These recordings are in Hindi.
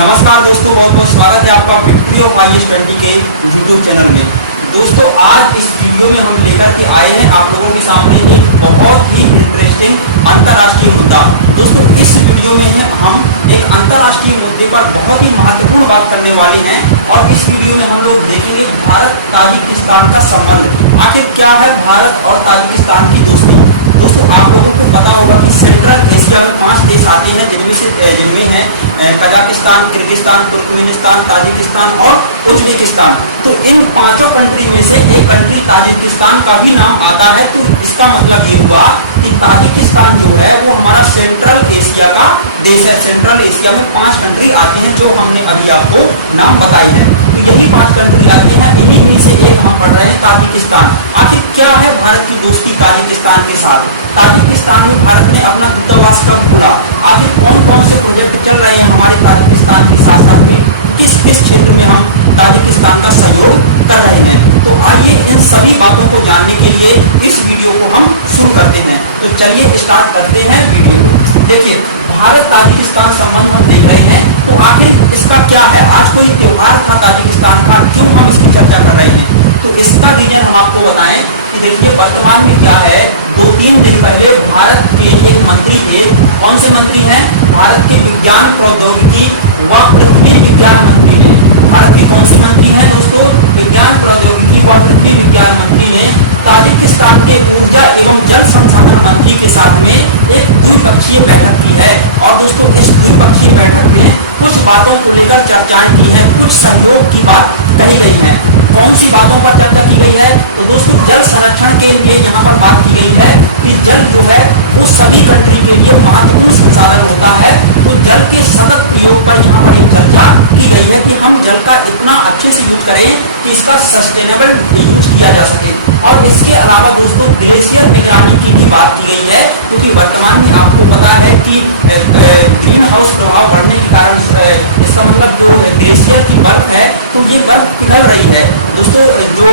नमस्कार दोस्तों, बहुत बहुत स्वागत है आपका विक्ट्री ऑफ IS20 के यूट्यूब चैनल में। दोस्तों, आज इस वीडियो में हम लेकर के आए हैं आप लोगों के सामने एक बहुत ही इंटरेस्टिंग अंतर्राष्ट्रीय मुद्दा। दोस्तों, इस वीडियो में हम एक अंतर्राष्ट्रीय मुद्दे पर बहुत ही महत्वपूर्ण बात करने वाले हैं और इस वीडियो में हम लोग देखेंगे भारत ताजिकिस्तान का संबंध। आखिर क्या है भारत और ताजिकिस्तान की दोस्ती। दोस्तों, आप लोगों को पता होगा कि सेंट्रल एशिया में 5 देश आते हैं जिनमें है कजाकिस्तान, किर्गिस्तान, तुर्कमेनिस्तान, ताजिकिस्तान और उज्बेकिस्तान। तो इन 5 कंट्री में से एक कंट्री ताजिकिस्तान का भी नाम आता है। तो इसका मतलब ये हुआ कि ताजिकिस्तान जो है वो हमारा सेंट्रल एशिया का देश है। सेंट्रल एशिया में 5 कंट्री आती हैं जो हमने अभी आपको नाम बताई है। तो यही 5 कंट्री आती हैं, इन्हीं में से एक हम पढ़ रहे हैं ताजिकिस्तान। आखिर क्या है भारत की दोस्ती ताजिकिस्तान के साथ। ताजिकिस्तान में भारत ने अपना दूतावास कब खोला, आखिर कौन कौन से प्रोजेक्ट चल रहे हैं हमारे ताजिकिस्तान के साथ साथ में, किस किस क्षेत्र में हम ताजिकिस्तान का सहयोग कर रहे हैं। तो आइए इन सभी बातों को जानने के लिए इस वीडियो को हम शुरू करते हैं। तो चलिए स्टार्ट करते हैं वीडियो। देखिए, भारत ताजिकिस्तान संबंध हम देख रहे हैं। तो आखिर इसका क्या है, आज कोई त्योहार था ताजिकिस्तान का, क्यों हम इसकी चर्चा कर रहे हैं। तो इसका रीजन हम आपको बताएं कि देखिए वर्तमान में क्या है, 2-3 दिन पहले भारत के एक मंत्री थे। कौन से मंत्री हैं, भारत के विज्ञान प्रौद्योगिकी व पृथ्वी विज्ञान मंत्री ने। भारत के कौन से मंत्री हैं दोस्तों, विज्ञान प्रौद्योगिकी व पृथ्वी विज्ञान मंत्री ने ताजिकिस्तान के ऊर्जा एवं जल संसाधन मंत्री के साथ में एक द्विपक्षीय बैठक की है। और दोस्तों, इस द्विपक्षीय बैठक में कुछ बातों को लेकर चर्चाएं की है, कुछ सहयोग की बात कही गई है। कौन सी बातों पर चर्चा की गई है, तो दोस्तों जल संरक्षण के लिए यहाँ पर बात की गई है कि जल जो है वो सभी कंट्री के लिए महत्वपूर्ण संसाधन होता है। तो जल के सतत प्रयोग पर यहाँ पर एक चर्चा की गई है कि हम जल का इतना अच्छे से यूज करें कि इसका सस्टेनेबल यूज किया जा सके। और इसके अलावा दोस्तों ग्लेशियर निगरानी की भी बात की गई है, क्योंकि वर्तमान में आपको पता है कि ग्रीन हाउस प्रभाव बढ़ने के कारण इसका मतलब जो ग्लेशियर की बर्फ है तो ये बर्फ पिघल रही है। दोस्तों, जो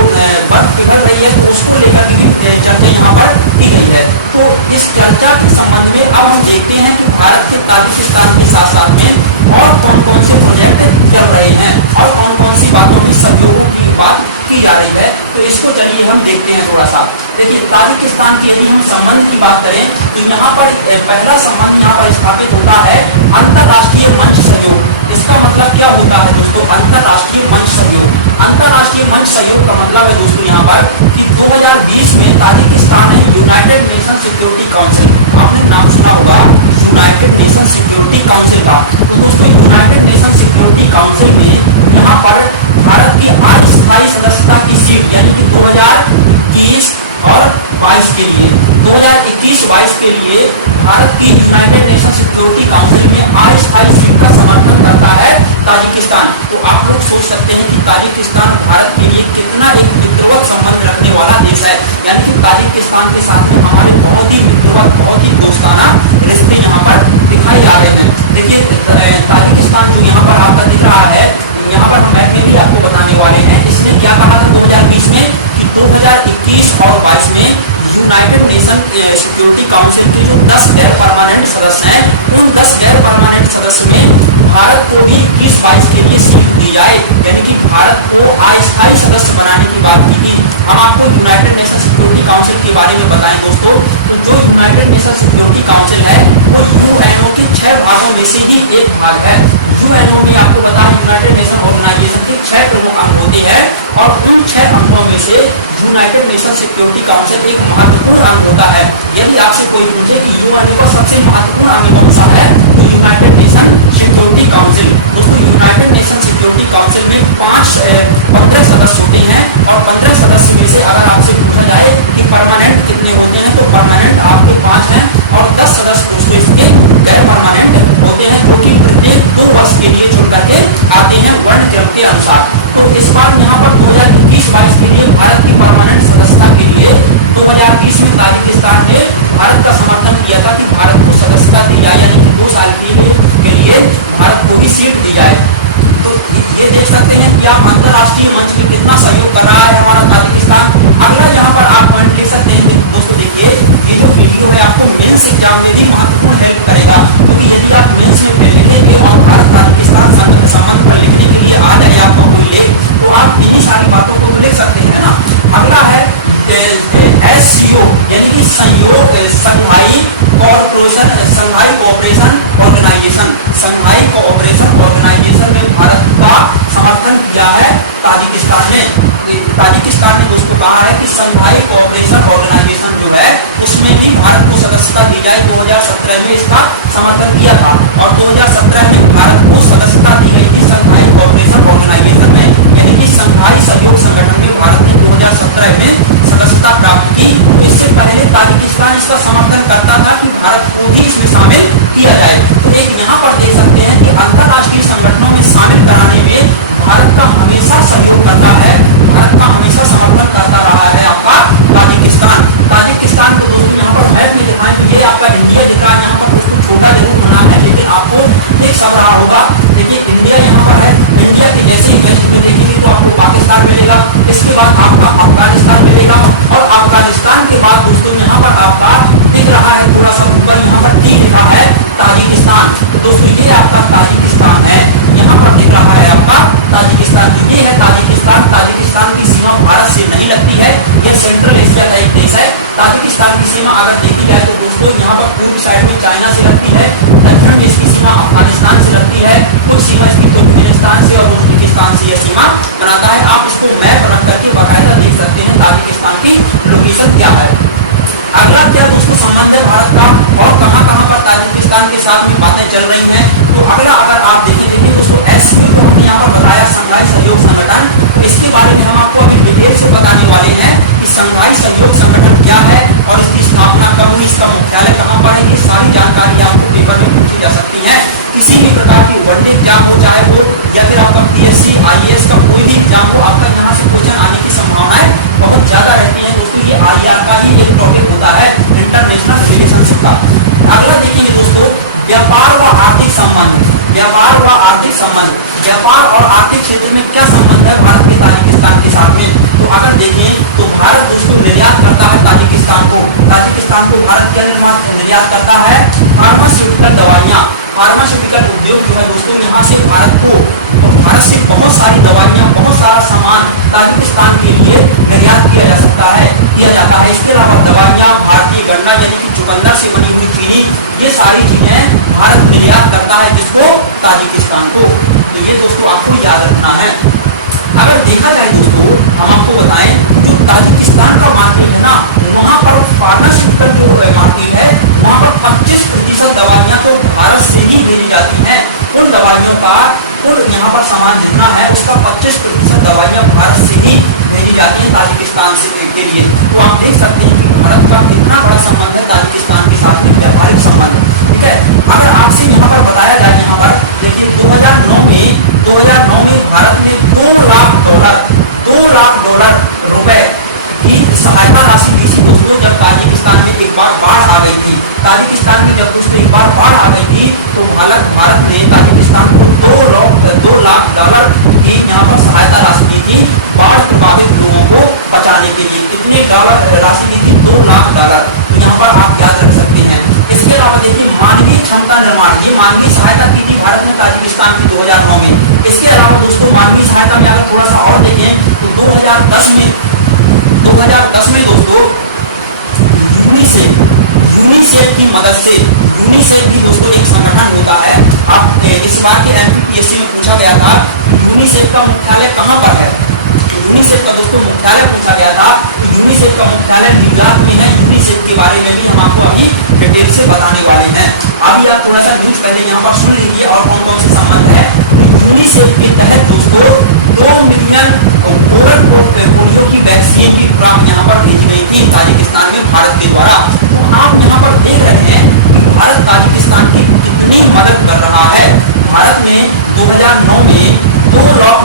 बर्फ पिघल रही है तो उसको लेकर भी चर्चा यहाँ पर की गई है। तो इस चर्चा के संबंध में अब हम देखते हैं कि भारत के ताजिकिस्तान के साथ साथ में और कौन कौन से प्रोजेक्ट चल रहे हैं और कौन कौन सी बातों में सहयोग की बात की जा रही है। तो इसको चलिए हम देखते हैं थोड़ा सा। देखिए, ताजिकिस्तान की यदि हम संबंध की बात करें तो यहाँ पर पहला संबंध यहाँ पर स्थापित होता है अंतर्राष्ट्रीय मंच सहयोग। इसका मतलब क्या होता है दोस्तों, अंतर्राष्ट्रीय मंच सहयोग। अंतर्राष्ट्रीय मंच सहयोग का मतलब है दोस्तों यहाँ पर कि 2020 में ताजिकिस्तान ने यूनाइटेड नेशन सिक्योरिटी काउंसिल, आपने नाम सुना होगा यूनाइटेड नेशन सिक्योरिटी काउंसिल का। तो दोस्तों यूनाइटेड नेशन सिक्योरिटी काउंसिल में यहाँ पर भारत की अस्थायी सदस्यता की सीट यानी कि 2021 और 22 के लिए 2021-22 के लिए भारत की यूनाइटेड नेशन सिक्योरिटी काउंसिल में अस्थायी सीट का समर्थन करता है ताजिकिस्तान। तो आप लोग सोच सकते हैं कि ताजिकिस्तान भारत के लिए कितना एक मित्रवत संबंध रखने वाला देश है। यानी कि ताजिकिस्तान के साथ में हमारे बहुत ही मित्रवत, बहुत ही दोस्ताना रिश्ते यहाँ पर दिखाई जा रहे हैं। देखिए, ताजिकिस्तान जो यहाँ पर आपका दिख रहा है, यहाँ पर मैप में भी आपको बताने वाले हैं। इसने क्या कहा था 2020 में कि 2021 और 22 में यूनाइटेड नेशन सिक्योरिटी काउंसिल के जो 10 गैर परमानेंट सदस्य हैं, उन 10 गैर परमानेंट सदस्य में भारत को भी 21-22 के लिए सीट दी जाए। यानी कि भारत को अस्थायी सदस्य बनाने की बात की थी। हम आपको यूनाइटेड नेशन सिक्योरिटी काउंसिल के बारे में बताएं दोस्तों। तो जो यूनाइटेड नेशन सिक्योरिटी काउंसिल है वो यूएनओ के 6 भागों में से ही एक भाग है। यूएनओ में आपको पता है यूनाइटेड नेशन ऑर्गेनाइजेशन के 6 प्रमुख अंग होते हैं और उन 6 अंगों में से यूनाइटेड नेशन सिक्योरिटी काउंसिल एक महत्वपूर्ण अंग होता है। यदि आपसे कोई पूछे कि यूएनओ का सबसे महत्वपूर्ण अंग कौन सा है, तो यूनाइटेड नेशन सिक्योरिटी काउंसिल। दोस्तों, यूनाइटेड नेशन सिक्योरिटी काउंसिल में 15 सदस्य होते हैं और 15 सदस्य में से अगर आपसे पूछा जाए कि परमानेंट कितने होते हैं, तो परमानेंट आपके 5 हैं और 10 सदस्य दूसरे इसके गैर परमानेंट होते हैं, जो कि प्रत्येक 2 वर्ष के लिए छोड़ करके आते हैं वर्ण क्रम के अनुसार। तो इस बार यहाँ पर 2021-22 के लिए भारत की परमानेंट सदस्यता के लिए 2020 में ताजिकिस्तान ने भारत का समर्थन किया था कि भारत को सदस्यता दी जाए, यानी कि 2 साल के लिए भारत को भी सीट दी जाए। तो ये देख सकते हैं कि आप अंतर्राष्ट्रीय मंच में कितना सहयोग कर रहा है हमारा ताजिकिस्तान। अगला यहाँ पर आप पॉइंट देख सकते हैं दोस्तों। देखिए, ये जो वीडियो है आपको मेंस एग्जाम में भी महत्वपूर्ण संघाई कोऑपरेशन ऑर्गेनाइजेशन में भारत का समर्थन किया है ताजिकिस्तान ने। ताजिकिस्तान ने दोस्तों कहा है कि संघाई कोऑपरेशन ऑर्गेनाइजेशन जो है उसमें भी भारत को सदस्यता दी जाए। 2017 में इसका समर्थन किया था और 2017 में भारत को सदस्यता दी गई थी संघाई कोऑपरेशन ऑर्गेनाइजेशन में, यानी कि संघाई सहयोग संगठन में भारत ने 2017 में सदस्यता प्राप्त की। इससे पहले ताजिकिस्तान इसका समर्थन करता था कि भारत को भी इसमें शामिल किया जाए। तो एक यहाँ पर देख सकते हैं कि अंतरराष्ट्रीय संगठनों में शामिल कराने में भारत का हमेशा सहयोग करता है, भारत का हमेशा समर्थन करता रहा है आपका ताजिकिस्तान। ताजिकिस्तान को दोस्तों यहाँ पर मैप में दिखाएं तो ये आपका इंडिया दिख रहा है, यहाँ पर दोस्तों छोटा जरूर बना है लेकिन आपको देख सब रहा होगा। देखिए इंडिया यहाँ पर है, इंडिया के जैसे ही वेस्ट में देखेंगे तो आपको पाकिस्तान मिलेगा, इसके बाद आपका अफगानिस्तान मिलेगा और अफगानिस्तान के बाद दोस्तों यहाँ पर आपका दिख रहा है थोड़ा सा ऊपर यहाँ पर टी लिखा है ताजिकिस्तान। दोस्तों ये आपका ताजिकिस्तान है, यहाँ पर दिख रहा है आपका ताजिकिस्तान। ये है ताजिकिस्तान। ताजिकिस्तान की सीमा भारत से नहीं लगती है, यह सेंट्रल एशिया का एक देश है। ताजिकिस्तान की सीमा अगर देखी जाए तो दोस्तों यहाँ पर पूर्व साइड में चाइना से लगती है, दक्षिण में इसकी सीमा अफगानिस्तान से लगती है, कुछ सीमा इसकी तुर्कमेनिस्तान से और उज्बेकिस्तान से यह सीमा बनाता है। आप इसको मैप रख करके बाकायदा देख सकते हैं ताजिकिस्तान की लोकेशन क्या है। अगला क्या दोस्तों संबंध है भारत का और कहां कहां पर ताजिकिस्तान के साथ में बातें चल रही हैं। तो अगला अगर आप देखिए दोस्तों एससीओ को हमने यहाँ पर बताया संघाई सहयोग संगठन, इसके बारे में हम आपको अभी डिटेल से बताने वाले हैं कि संघाई सहयोग संगठन क्या है और इसकी स्थापना कब हुई, इसका मुख्यालय कहाँ पर है। ये सारी जानकारी आपको पेपर में पूछी जा सकती है। किसी भी प्रकार की वनडे एग्जाम हो चाहे वो या फिर आपका पीएससी आईएएस का कोई भी एग्जाम हो, आपका यहाँ से क्वेश्चन आने की संभावनाएं बहुत ज्यादा रहती है दोस्तों। ये आईआर का ही एक टॉपिक होता है इंटरनेशनल रिलेशनशिप का। अगला देखेंगे दोस्तों व्यापार व आर्थिक संबंध। व्यापार व आर्थिक संबंध, व्यापार और आर्थिक क्षेत्र में क्या संबंध है भारत के ताजिकिस्तान के साथ में। तो अगर देखें तो भारत दोस्तों निर्यात करता है ताजिकिस्तान को भारत क्या निर्यात करता है फार्मास्यूटिकल दवाइयाँ। फार्मास्यूटिकल उद्योग जो है दोस्तों यहाँ से भारत से बहुत सारी दवाइयाँ, बहुत सारा सामान ताजिकिस्तान के लिए निर्यात किया जाता है। इसके अलावा दवाइयाँ, भारतीय गन्ना यानी कि चुकंदर से बनी हुई चीनी, ये सारी चीजें भारत निर्यात करता है जिसको ताजिकिस्तान को। तो ये दोस्तों आपको याद रखना है। अगर देखा जाए दोस्तों हम आपको बताएं जो ताजिकिस्तान का मार्केट है ना, वहाँ पर फार्मास्यूटिकल जो मार्केट है वहाँ पर 25% दवाइयाँ तो भारत से ही भेजी जाती हैं। उन दवाइयों का कुल यहाँ पर सामान जितना है उसका 25% दवाइयाँ भारत से ही भेजी जाती है ताजिकिस्तान से के लिए। तो आप देख सकते हैं कि भारत का कितना बड़ा संबंध है ताजिकिस्तान के साथ में, व्यापारिक संबंध। ठीक है, अगर आपसे यहाँ पर बताया जाए, यहाँ पर देखिए 2009 में भारत ने $2 लाख रुपए की सहायता राशि दी थी दोस्तों। जब ताजिकिस्तान में एक बार बाढ़ आ गई थी, ताजिकिस्तान में जब कुछ एक बार बाढ़ आ गई थी तो भारत ने ताजिकिस्तान को $2 लाख की यहाँ पर सहायता राशि दी थी बाढ़ प्रभावित लोगों को बचाने के लिए। कितने डॉलर राशि दी थी? $2 लाख। तो यहाँ पर आप याद रख सकते हैं। इसके अलावा देखिए मानवीय क्षमता निर्माण, ये मानवीय सहायता की थी भारत ने ताजिकिस्तान की 2009 में। इसके अलावा दोस्तों मानवीय सहायता में अगर थोड़ा सा और देखें तो 2010 में दोस्तों यूनिसेफ की मदद से, यूनिसेफ की दोस्तों एक संगठन होता है। आप इस बार के एमपीपीएससी में पूछा गया था यूनिसेफ का मुख्यालय कहाँ पर है। यूनिसेफ का दोस्तों मुख्यालय पूछा गया था। यूनिसेफ का मुख्यालय न्यूयॉर्क में है। यूनिसेफ के बारे में भी हम आपको अभी डिटेल से बताने वाले हैं। अभी आप थोड़ा सा न्यूज पहले यहाँ पर सुन लीजिए और कौन कौन से संबंध है। यूनिसेफ के तहत दोस्तों 2 मिलियन पोलियो की वैक्सीन की खुराक यहाँ पर भेजी गई थी ताजिकिस्तान में भारत के द्वारा। तो आप यहाँ पर देख रहे हैं कि भारत ताजिकिस्तान की कितनी मदद कर रहा है। भारत ने 2009 में $2 लाख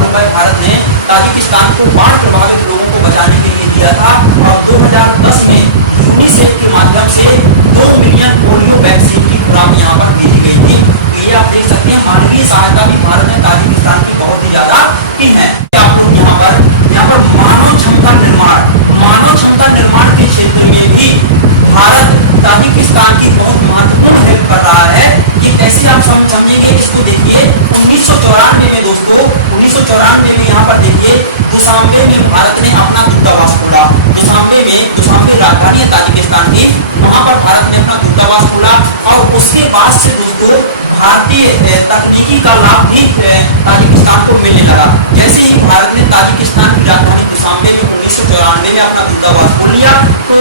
रुपए भारत ने ताजिकिस्तान को बाढ़ प्रभावित लोगों को बचाने के लिए दिया था और 2010 में यूनिसेफ के माध्यम से 2 मिलियन पोलियो वैक्सीन की खुराक यहाँ पर भेजी गई थी। तो ये आप देख सकते हैं मानवीय सहायता भी भारत ने ताजिकिस्तान की बहुत ही ज्यादा की है। आप लोग यहाँ पर मानव क्षमता निर्माण के क्षेत्र में भी भारत ताजिकिस्तान की बहुत महत्वपूर्ण हेल्प कर रहा है। ये कैसे आप समझेंगे इसको देखिए। 1994 में दोस्तों 1994 में यहाँ पर देखिए दुशांबे में भारत ने अपना दूतावास खोला। दुशांबे राजधानी है ताजिकिस्तान की, वहां पर भारत भारत में अपना दूतावास खोला और उसके बाद से दोस्तों भारतीय तकनीकी का लाभ भी ताजिकिस्तान को मिलने लगा। जैसे ही भारत ने ताजिकिस्तान की राजधानी दुशांबे में 1994 में अपना दूतावास खोल लिया तो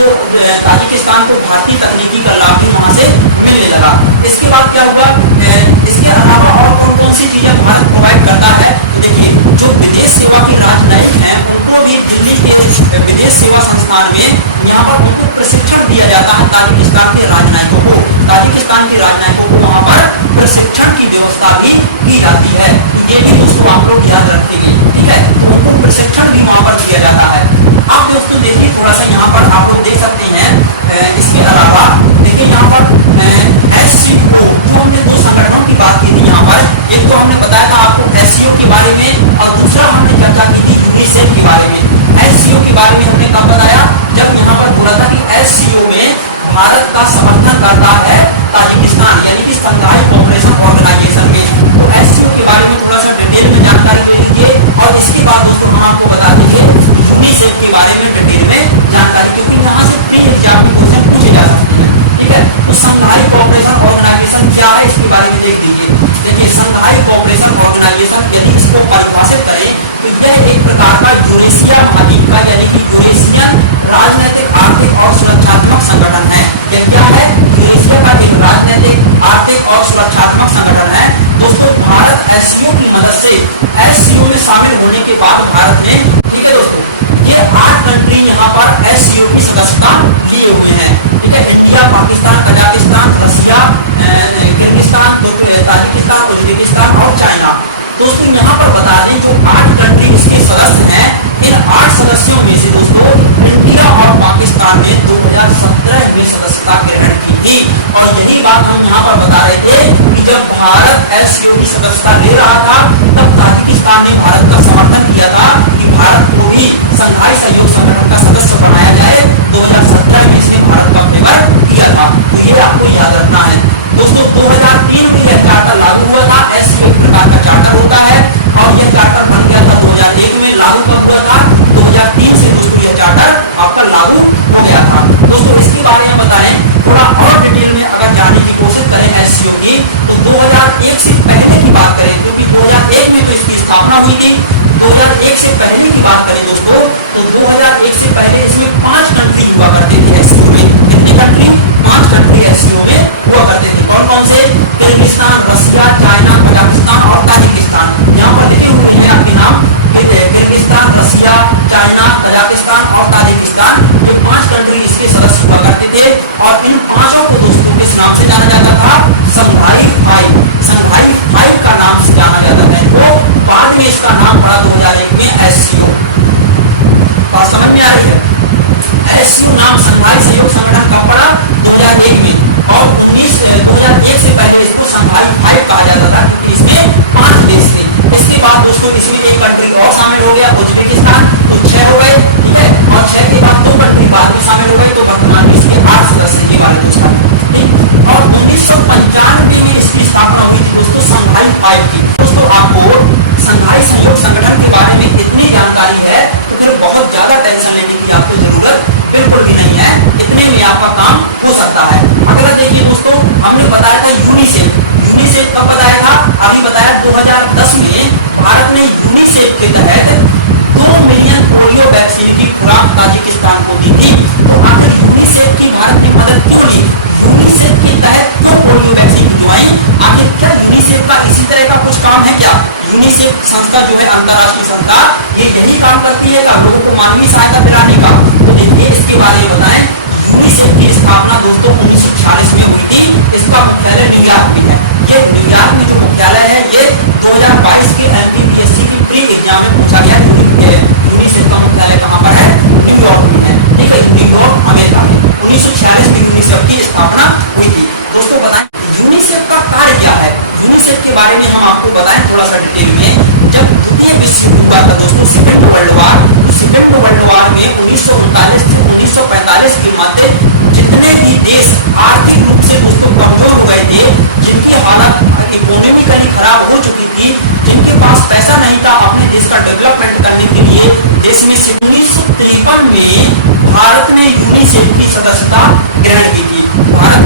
ताजिकिस्तान को भारतीय तकनीकी का लाभ भी वहां से मिलने लगा। इसके बाद क्या हुआ, इसके अलावा और कौन कौन सी चीजें भारत प्रोवाइड करता है, देखिए जो विदेश सेवा के राजनयिक हैं उनको भी दिल्ली के विदेश सेवा संस्थान में यहाँ पर उनको प्रशिक्षण दिया जाता है। ताजिकिस्तान के राजनयिकों को वहाँ पर प्रशिक्षण की व्यवस्था भी की जाती है। ये भी दोस्तों आप लोग याद रखेंगे, ठीक है, तो उनको प्रशिक्षण भी वहाँ पर दिया जाता है। आप दोस्तों देखिए थोड़ा सा यहाँ पर आप लोग देख सकते हैं। इसके अलावा देखिए यहाँ पर SCO जो हमने दो संगठनों की बात की थी, यहाँ पर एक तो हमने बताया था आपको SCO के बारे में और दूसरा हमने चर्चा की थी यूनिसेफ के बारे में। SCO के बारे में हमने कब बताया, जब यहाँ पर बोला था कि SCO में भारत का समर्थन करता है ताजिकिस्तान, यानी कि शंघाई कोऑपरेशन ऑर्गेनाइजेशन में। तो SCO के बारे में थोड़ा सा डिटेल में जानकारी ले लीजिए और इसके बाद दोस्तों हम आपको बता देंगे यूनिसेफ के बारे में डिटेल में जानकारी, क्योंकि यहाँ से प्री एग्जाम में क्वेश्चन पूछे जा सकते हैं, ठीक है। तो शंघाई कोऑपरेशन ऑर्गेनाइजेशन क्या है इसके बारे में देख लीजिए। देखिए शंघाई कोऑपरेशन ऑर्गेनाइजेशन यदि इसको परिभाषित करें तो यह एक प्रकार का यूरेशिया महाद्वीप का यानी कि यूरेशियन राजनीतिक आर्थिक और सुरक्षात्मक संगठन है। यह क्या है, यूरेशिया का एक राजनीतिक आर्थिक और सुरक्षात्मक संगठन है। दोस्तों भारत SCO की मदद से SCO में शामिल होने के बाद भारत ने, ठीक है दोस्तों, ये 8 कंट्री यहाँ पर SCO की सदस्यता लिए हुए हैं, ठीक है। India, Pakistan, Kazakhstan, Russia, Kyrgyzstan, Tajikistan, Uzbekistan और चाइना। दोस्तों यहाँ पर बता दें जो 8 कंट्री इसके सदस्य हैं, इन 8 सदस्यों में से दोस्तों इंडिया और पाकिस्तान ने 2017 में सदस्यता ग्रहण की थी। और यही बात हम यहाँ पर बता रहे थे कि जब भारत SCO की सदस्यता ले रहा था तब ताजिकिस्तान ने भारत का समर्थन किया था कि भारत को भी शंघाई सहयोग संगठन का सदस्य बनाया जाए। 2017 में इसने भारत का फेवर किया था, तो ये आपको याद रखना है। दोस्तों 2003 में यह चार्टर लागू हुआ था। SCO एक प्रकार का चार्टर होता है और यह चार्टर बन गया था 2001 में, लागू कब हुआ था 2003 से दोस्तों यह चार्टर आपका लागू हो गया था। दोस्तों इसके बारे में बताएं थोड़ा और डिटेल में अगर जानने की कोशिश करें SCO की, तो 2001 से पहले की बात करें, क्योंकि 2001 में तो इसकी स्थापना हुई थी। 2001 से पहले की बात करें दोस्तों तो 2001 से पहले इसमें 5 कंट्री हुआ करते थे SCO में। कितनी कंट्री, 5 कंट्री SCO में हुआ करते थे। कौन कौन से, किर्गिस्तान, रशिया, चाइना, कजाकिस्तान और ताजिकिस्तान। यहाँ पर लिखे हुए हैं आपके नाम, किर्गिस्तान, रशिया, चाइना, कजाकिस्तान और ताजिकिस्तान, ये 5 कंट्री इसके सदस्य हुआ करते थे। और इन 5 को दोस्तों किस नाम से जाना जाता था, शंघाई 5 का नाम से जाना जाता था। तो बाद में इसका नाम पड़ा 2001 में SCO। बात समझ में आ रही है, SCO नाम शंघाई सहयोग संगठन का पड़ा 2001 में और 2001 से पहले इसको शंघाई 5 कहा जाता था, क्योंकि इसमें 5 देश थे। इसके बाद दोस्तों इसमें एक कंट्री और शामिल हो गया, उज्बेकिस्तान, तो 6 हो गए, ठीक है। और 6 के बाद 2 कंट्री बाद में शामिल हो गए, तो वर्तमान में इसके 8 सदस्य के बारे में ठीक। और 1995 में इसकी स्थापना हुई थी दोस्तों शंघाई 5 की। दोस्तों आपको शंघाई सहयोग संगठन के बारे में इतनी जानकारी है तो फिर बहुत ज्यादा टेंशन लेने की आपको जरूरत बिल्कुल भी नहीं है, इतने में आपका काम हो सकता है। अगला देखिए दोस्तों, हमने बताया था यूनिसेफ कब बताया था, अभी बताया 2010 में भारत ने यूनिसेफ के तहत 2 मिलियन पोलियो वैक्सीन की खुराक ताजिकिस्तान को दी थी। तो आखिर यूनिसेफ की भारत ने मदद क्यों ली, यूनिसेफ के तहत क्यों पोलियो वैक्सीन भिजवाई, आखिर क्या यूनिसेफ का इसी तरह का कुछ काम है क्या। यूनिसेफ संस्था जो है अंतर्राष्ट्रीय संस्था, ये यही काम करती है लोगों को मानवीय सहायता दिलाने का। तो देखिए इसके बारे में बताएं, यूनिसेफ की स्थापना दोस्तों 1946 में हुई थी। इसका मुख्यालय न्यूयॉर्क में है। ये न्यूयॉर्क में जो मुख्यालय है ये 2022 के MPPSC की प्री एग्जाम में पूछा गया। यूनिसेफ का मुख्यालय कहाँ पर है, न्यूयॉर्क में है, ठीक है, न्यूयॉर्क अमेरिका में। 1946 में यूनिसेफ की स्थापना हुई थी। दोस्तों बताएं यूनिसेफ का कार्य क्या है, यूनिसेफ के बारे में हम आपको बताएं थोड़ा सा डिटेल में। जब द्वितीय विश्व युद्ध हुआ था दोस्तों, सेकेंड वर्ल्ड वार में 1939 से 1945 के मध्य जितने भी देश आर्थिक रूप से दोस्तों कमजोर हो गए थे, जिनकी हालत इकोनॉमिकली खराब हो चुकी थी, जिनके पास पैसा नहीं था अपने देश का डेवलपमेंट करने के लिए, देश में 1953 में भारत ने यूनिसेफ की सदस्यता ग्रहण की थी। भारत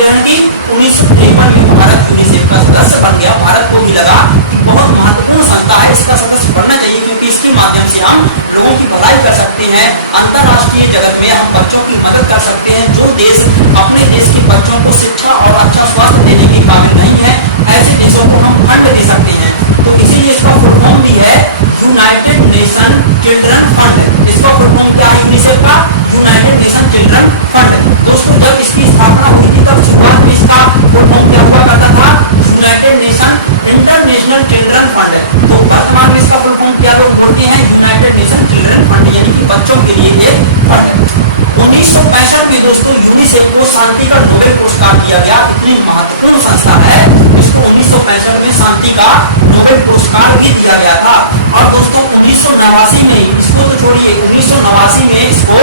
ग्रहण की 1953 में भारत यूनिसेफ का सदस्य बन गया। भारत को भी लगा कि बहुत महत्वपूर्ण संस्था है, इसका सदस्य बनना चाहिए, क्योंकि इसके माध्यम से हम लोगों की भलाई कर सकते हैं। अंतरराष्ट्रीय जगत में हम बच्चों की मदद कर सकते हैं। जो देश अपने देश के बच्चों को शिक्षा और अच्छा स्वास्थ्य देने के काबिल नहीं है, ऐसे देशों को हम फंड दे सकते हैं। तो इसीलिए इसका फुल फॉर्म भी है यूनाइटेड नेशन चिल्ड्रन फंड। इसका फुल फॉर्म क्या है यूनिसेफ का? United nation children fund. दोस्तों जब इसकी स्थापना हुई थी तब शुरुआत में इसका फुल फॉर्म क्या हुआ करता था? United nation international children fund. तो वर्तमान में इसका फुल फॉर्म क्या लोग बोलते हैं? यूनाइटेड नेशन चिल्ड्रन फंड, यानी कि बच्चों के लिए एक फंड। 1965 में दोस्तों यूनिसेफ को शांति का नोबेल पुरस्कार दिया गया। इतनी महत्वपूर्ण संस्था है, इसको 1965 में शांति का नोबेल पुरस्कार भी दिया गया था। और दोस्तों 1989 में, इसको तो छोड़िए, 1989 में इसको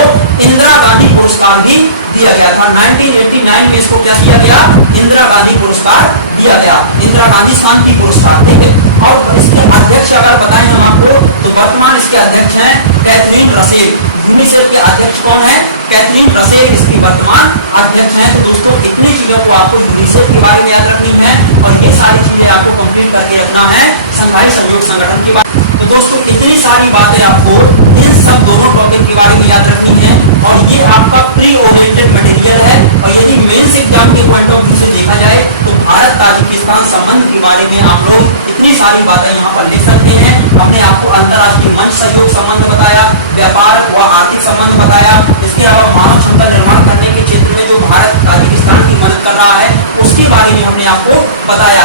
इंदिरा गांधी पुरस्कार भी दिया गया था। 1989 में इसको क्या दिया गया? इंदिरा गांधी पुरस्कार दिया गया, इंदिरा गांधी शांति पुरस्कार, ठीक है। और इसके अध्यक्ष अगर बताएं हम आपको, तो वर्तमान इसके अध्यक्ष हैं कैथरीन रसेल। यूनिसेफ के अध्यक्ष कौन है? कैथरीन रसेल इसकी वर्तमान अध्यक्ष हैं। तो दोस्तों इतनी चीजों को आपको यूनिसेफ के बारे में याद रखनी है, और ये सारी चीजें आपको कंप्लीट करके रखना है संघाई सहयोग संगठन की बात। तो दोस्तों इतनी सारी बातें आपको इन सब दोनों टॉपिक के बारे में याद रखनी है, और ये आपका प्री ओरिएंटेड मटेरियल है। और यदि मेंस एग्जाम के पॉइंट ऑफ व्यू से देखा जाए तो भारत ताजिकिस्तान संबंध के बारे में आप लोग इतनी सारी बातें यहाँ पर ले सकते हैं। हमने आपको अंतर्राष्ट्रीय मंच सहयोग संबंध बताया, व्यापार व आर्थिक संबंध बताया, इसके अलावा मानव क्षमता निर्माण करने के क्षेत्र में जो भारत ताजिकिस्तान की मदद कर रहा है उसके बारे में हमने आपको बताया